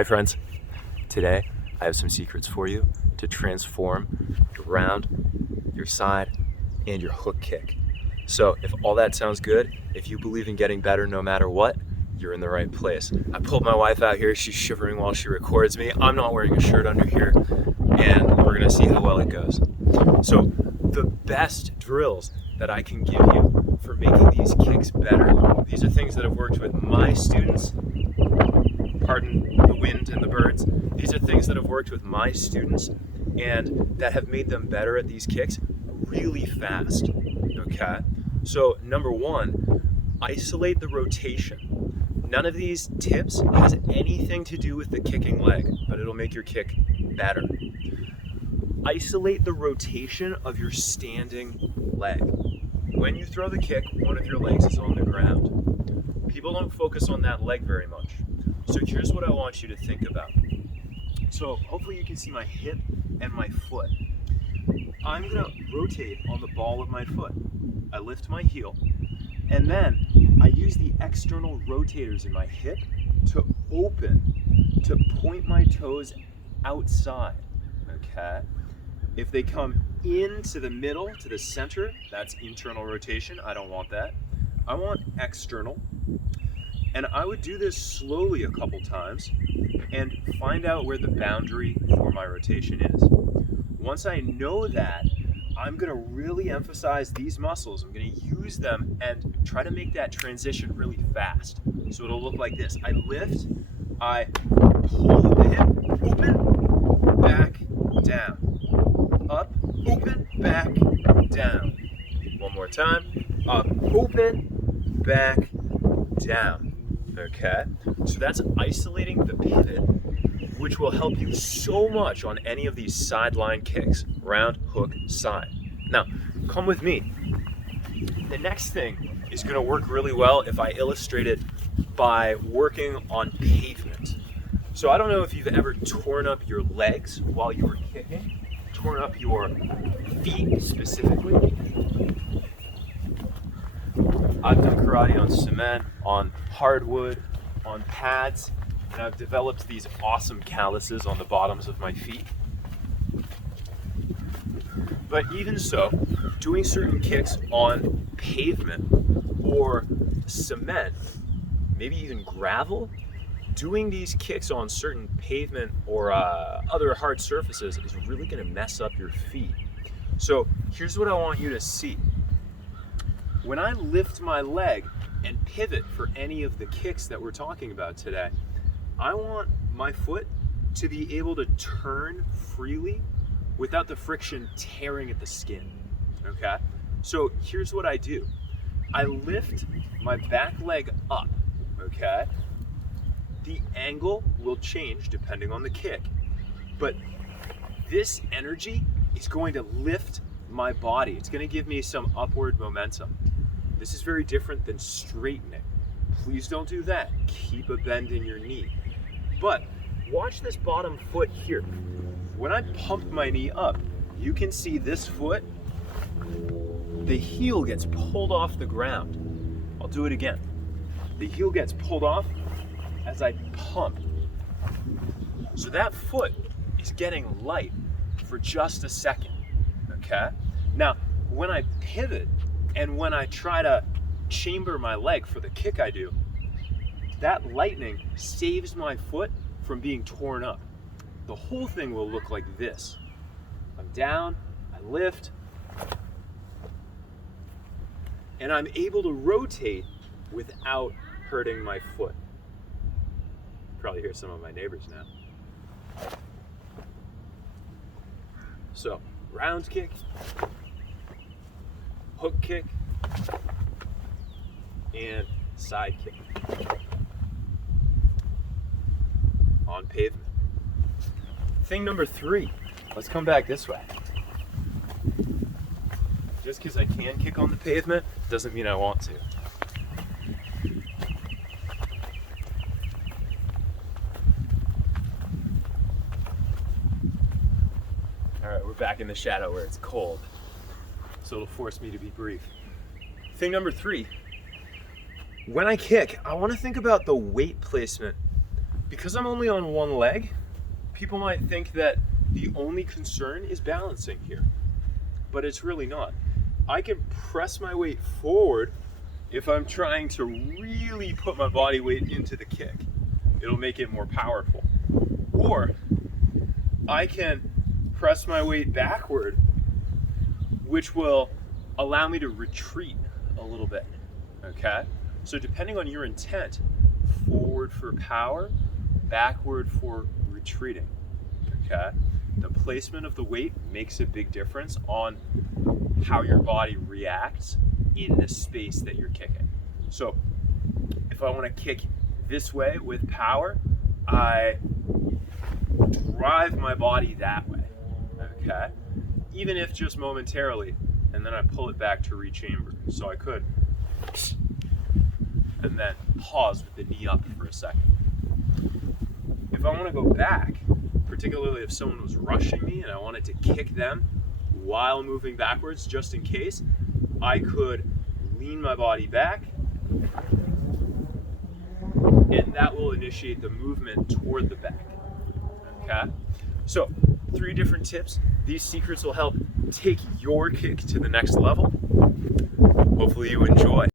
Hi friends, today I have some secrets for you to transform your round, your side, and your hook kick. So if all that sounds good, if you believe in getting better no matter what, you're in the right place. I pulled my wife out here, she's shivering while she records me. I'm not wearing a shirt under here, and we're gonna see how well it goes. So the best drills that I can give you for making these kicks better, these are things that have worked with my students. Pardon the wind and the birds. These are things that have worked with my students and that have made them better at these kicks really fast, okay? So number one, isolate the rotation. None of these tips has anything to do with the kicking leg, but it'll make your kick better. Isolate the rotation of your standing leg. When you throw the kick, one of your legs is on the ground. People don't focus on that leg very much. So here's what I want you to think about. So hopefully you can see my hip and my foot. I'm gonna rotate on the ball of my foot. I lift my heel, and then I use the external rotators in my hip to open, to point my toes outside, okay? If they come into the middle, to the center, that's internal rotation. I don't want that. I want external. And I would do this slowly a couple times and find out where the boundary for my rotation is. Once I know that, I'm gonna really emphasize these muscles. I'm gonna use them and try to make that transition really fast. So it'll look like this. I lift, I pull the hip, open, back, down. Up, open, back, down. One more time. Up, open, back, down. Okay, so that's isolating the pivot, which will help you so much on any of these sideline kicks, round, hook, side. Now, come with me. The next thing is gonna work really well if I illustrate it by working on pavement. So I don't know if you've ever torn up your legs while you were kicking, torn up your feet specifically. I've done karate on cement, on hardwood, on pads, and I've developed these awesome calluses on the bottoms of my feet. But even so, doing certain kicks on pavement or cement, maybe even gravel, doing these kicks on certain pavement or other hard surfaces is really gonna mess up your feet. So here's what I want you to see. When I lift my leg and pivot for any of the kicks that we're talking about today, I want my foot to be able to turn freely without the friction tearing at the skin, okay? So here's what I do. I lift my back leg up, okay? The angle will change depending on the kick, but this energy is going to lift my body. It's gonna give me some upward momentum. This is very different than straightening. Please don't do that. Keep a bend in your knee. But watch this bottom foot here. When I pump my knee up, you can see this foot, the heel gets pulled off the ground. I'll do it again. The heel gets pulled off as I pump. So that foot is getting light for just a second, okay? Now, when I pivot and when I try to chamber my leg for the kick I do, that lightning saves my foot from being torn up. The whole thing will look like this. I'm down, I lift, and I'm able to rotate without hurting my foot. Probably hear some of my neighbors now. So, round kick, hook kick, and side kick on pavement. Thing number 3, let's come back this way. Just because I can kick on the pavement doesn't mean I want to. All right, we're back in the shadow where it's cold, so it'll force me to be brief. Thing number 3, when I kick, I want to think about the weight placement Because I'm only on one leg, people might think that the only concern is balancing here, but it's really not. I can press my weight forward if I'm trying to really put my body weight into the kick. It'll make it more powerful. Or I can press my weight backward, which will allow me to retreat a little bit, okay? So depending on your intent, forward for power, backward for retreating, okay? The placement of the weight makes a big difference on how your body reacts in the space that you're kicking. So if I want to kick this way with power, I drive my body that way, okay? Even if just momentarily, and then I pull it back to rechamber. So I could, and then pause with the knee up for a second. If I want to go back, particularly if someone was rushing me and I wanted to kick them while moving backwards, just in case, I could lean my body back, and that will initiate the movement toward the back, okay? So, 3 different tips. These secrets will help take your kick to the next level. Hopefully you enjoy.